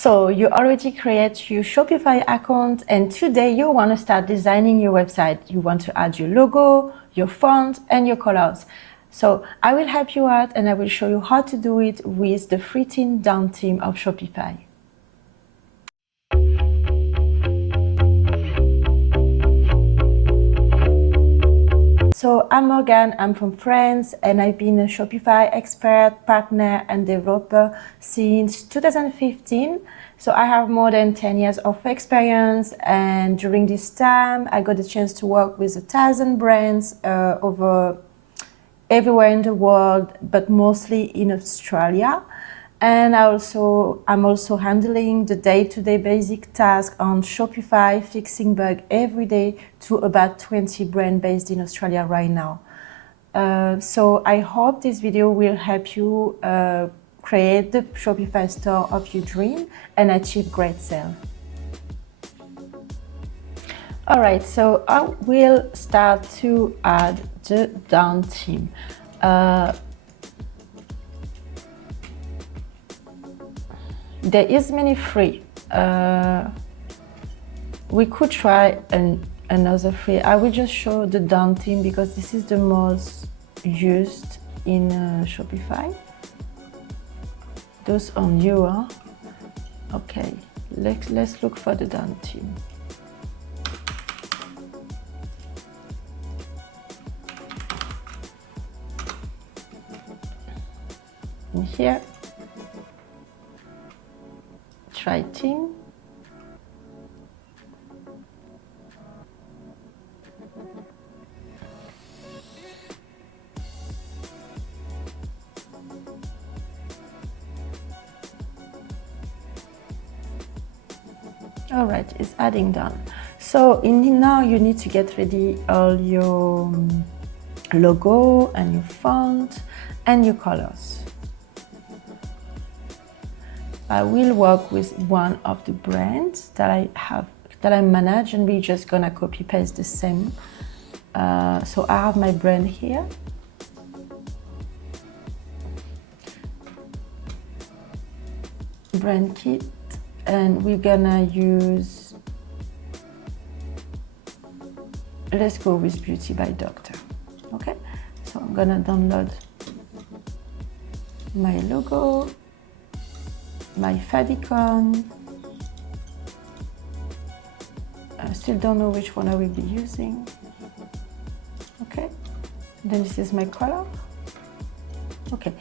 So you already create your Shopify account, and today you want to start designing your website. You want to add your logo, your font, and your colors. So I will help you out and I will show you how to do it with the free down theme of Shopify. So I'm Morgan, I'm from France, and I've been a Shopify expert, partner, and developer since 2015. So I have more than 10 years of experience, and during this time, I got the chance to work with 1,000 brands over everywhere in the world, but mostly in Australia. And I'm also handling the day-to-day basic tasks on Shopify, fixing bugs every day to about 20 brands based in Australia right now. So I hope this video will help you create the Shopify store of your dream and achieve great sales. All right, so I will start to add the down theme. There is many free. We could try another free. I will just show the down theme because this is the most used in Shopify. Those on you, huh? Okay, let's look for the down theme. In here, try theme. All right, it's adding down. So now you need to get ready all your logo and your font and your colors. I will work with one of the brands that I manage, and we're just gonna copy paste the same. So I have my brand here. Brand kit, and we're gonna use, let's go with Beauty by Doctor. Okay, so I'm gonna download my logo, my Favicon. I still don't know which one I will be using. Okay, then this is my color. Okay,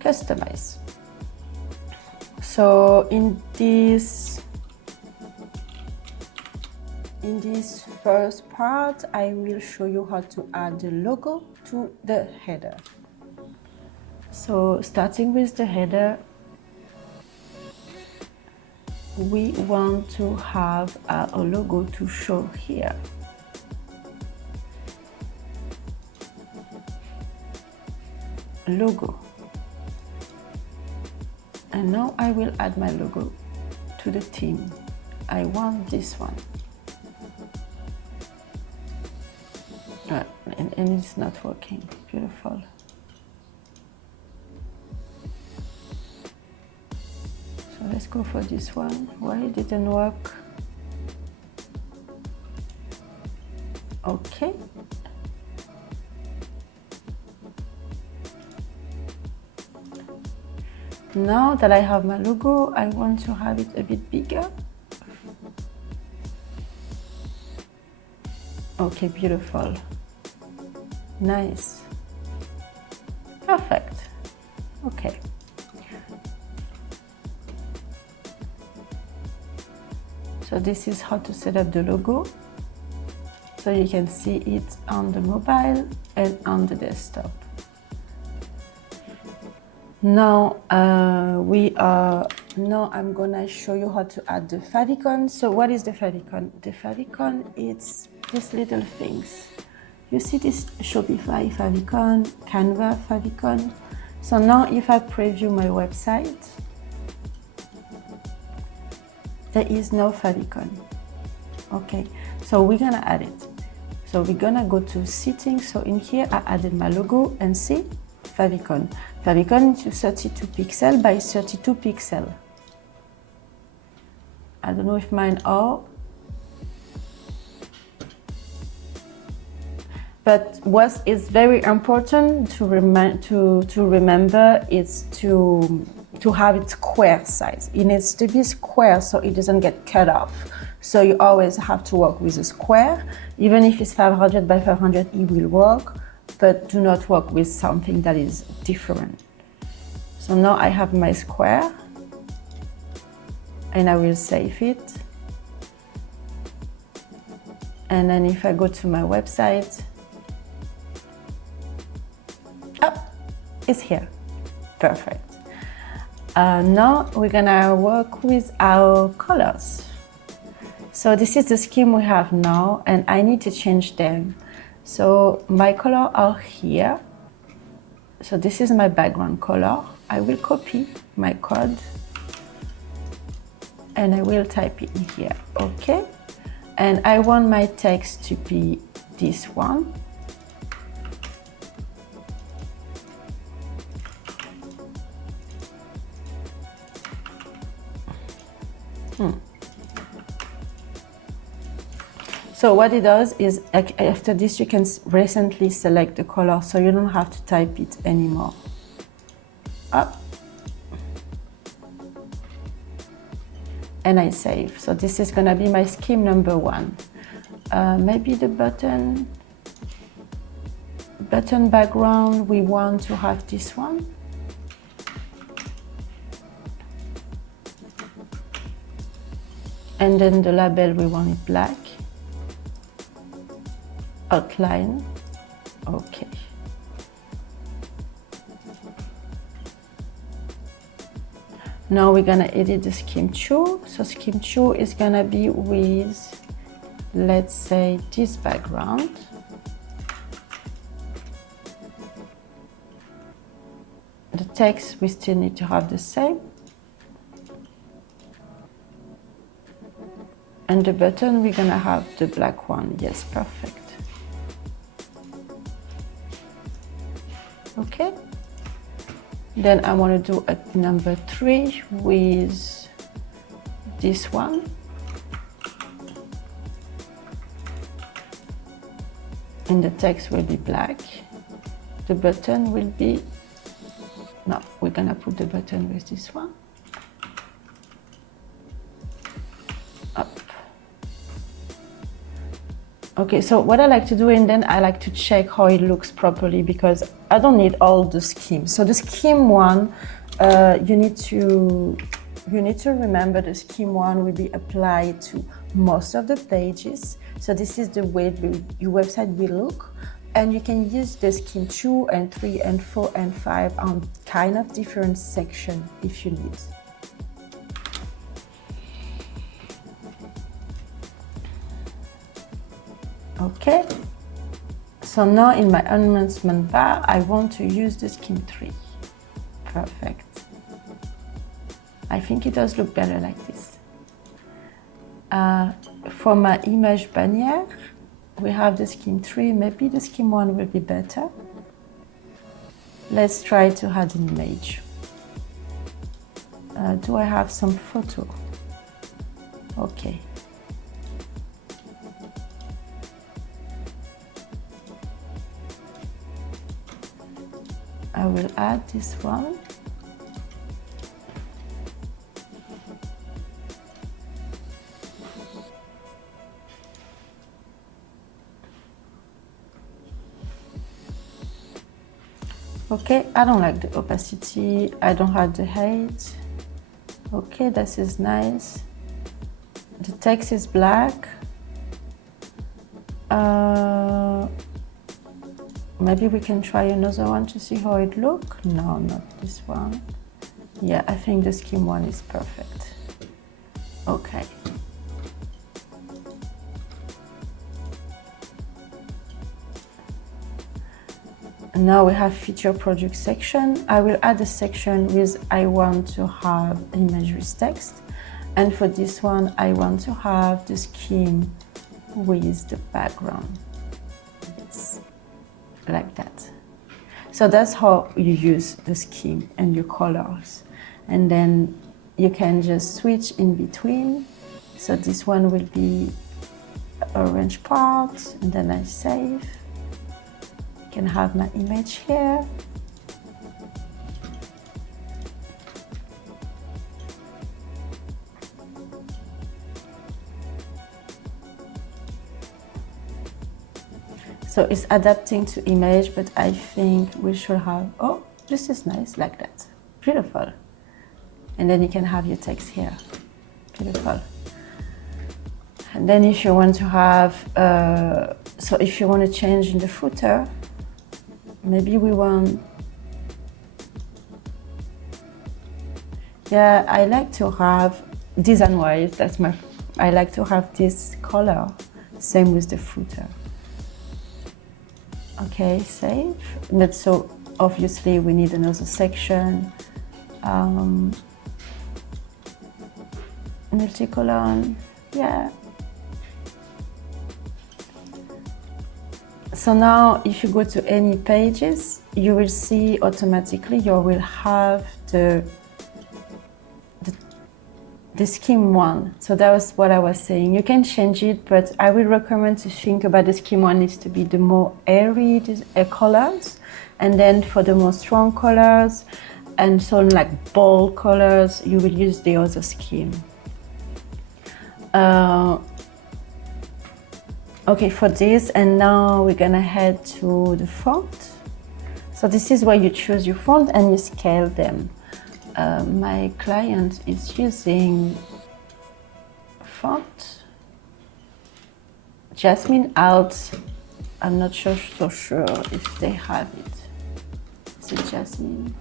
customize. So in this first part, I will show you how to add the logo to the header. So starting with the header, we want to have a logo to show here. Logo. And now I will add my logo to the theme. I want this one. And it's not working. Beautiful. So let's go for this one. Why it didn't work? Okay. Now that I have my logo, I want to have it a bit bigger. Okay, beautiful. Nice. Perfect. Okay. So this is how to set up the logo. So you can see it on the mobile and on the desktop. Now I'm gonna show you how to add the Favicon. So what is the Favicon? The Favicon, it's these little things. You see this Shopify Favicon, Canva Favicon. So now if I preview my website, there is no Favicon. Okay, so we're gonna add it. So we're gonna go to settings. So in here I added my logo and see Favicon. Favicon is 32 pixel by 32 pixel. I don't know if mine are. But what is very important to remember is to have it square size. It needs to be square so it doesn't get cut off. So you always have to work with a square. Even if it's 500 by 500, it will work, but do not work with something that is different. So now I have my square and I will save it. And then if I go to my website, it's here. Perfect. Now we're gonna work with our colors. So this is the scheme we have now, and I need to change them. So my color are here. So this is my background color. I will copy my code and I will type it in here, okay? And I want my text to be this one. So what it does is, after this, you can recently select the color, so you don't have to type it anymore. Up. And I save. So this is gonna be my scheme number 1. Maybe the button background, we want to have this one. And then the label, we want it black. Outline, okay. Now we're gonna edit the scheme 2. So scheme 2 is gonna be with, let's say, this background. The text, we still need to have the same. And the button, we're gonna have the black one. Yes, perfect. Okay. Then I want to do a number 3 with this one. And the text will be black. The button will be, no, we're gonna put the button with this one. Up. Okay, so what I like to do, and then I like to check how it looks properly, because I don't need all the schemes. So the scheme 1, you need to remember the scheme 1 will be applied to most of the pages. So this is the way your website will look. And you can use the scheme 2 and 3 and 4 and 5 on kind of different section if you need. Okay, so now in my announcement bar, I want to use the scheme 3. Perfect. I think it does look better like this. For my image bannier, we have the scheme 3. Maybe the scheme 1 will be better. Let's try to add an image. Do I have some photo? Okay. I will add this one. Okay, I don't like the opacity. I don't have the height. Okay, this is nice. The text is black. Maybe we can try another one to see how it looks. No, not this one. Yeah, I think the scheme 1 is perfect. Okay. Now we have feature project section. I will add a section with I want to have image with text. And for this one, I want to have the scheme with the background. It's like that. So that's how you use the scheme and your colors. And then you can just switch in between So this one will be orange part, and then I save. I can have my image here. So it's adapting to image, but I think we should have, oh, this is nice, like that. Beautiful. And then you can have your text here. Beautiful. And then if you want to have, so if you want to change in the footer, maybe we want, yeah, I like to have design-wise, I like to have this color, same with the footer. Okay, save. But so obviously we need another section. Multicolon, yeah. So now if you go to any pages, you will see automatically you will have the scheme one. So that was what I was saying. You can change it, but I will recommend to think about the scheme one needs to be the more airy colors, and then for the more strong colors and some like bold colors, you will use the other scheme. Okay, for this, and now we're gonna head to the font. So this is where you choose your font and you scale them. My client is using font Jasmine Alt. I'm not so sure if they have it. Is it Jasmine?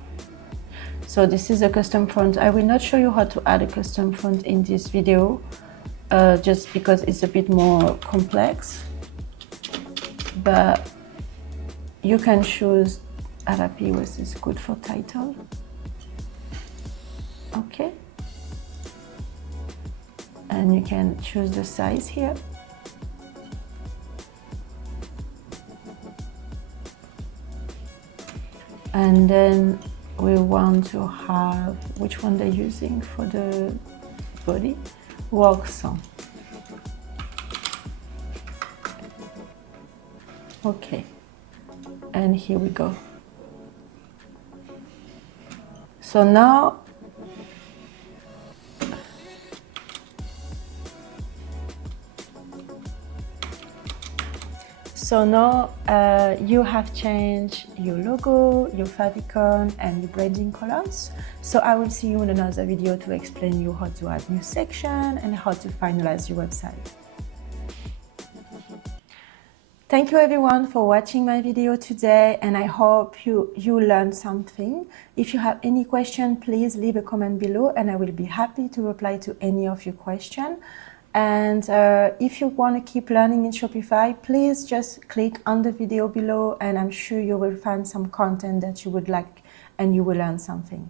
So this is a custom font. I will not show you how to add a custom font in this video, just because it's a bit more complex. But you can choose RP, which is good for title. Okay, and you can choose the size here. And then we want to have, which one they're using for the body? Workson. Okay, and here we go. So now you have changed your logo, your favicon, and your branding colors. So I will see you in another video to explain you how to add new section and how to finalize your website. Thank you everyone for watching my video today, and I hope you learned something. If you have any question, please leave a comment below and I will be happy to reply to any of your questions. And if you want to keep learning in Shopify, please just click on the video below and I'm sure you will find some content that you would like and you will learn something.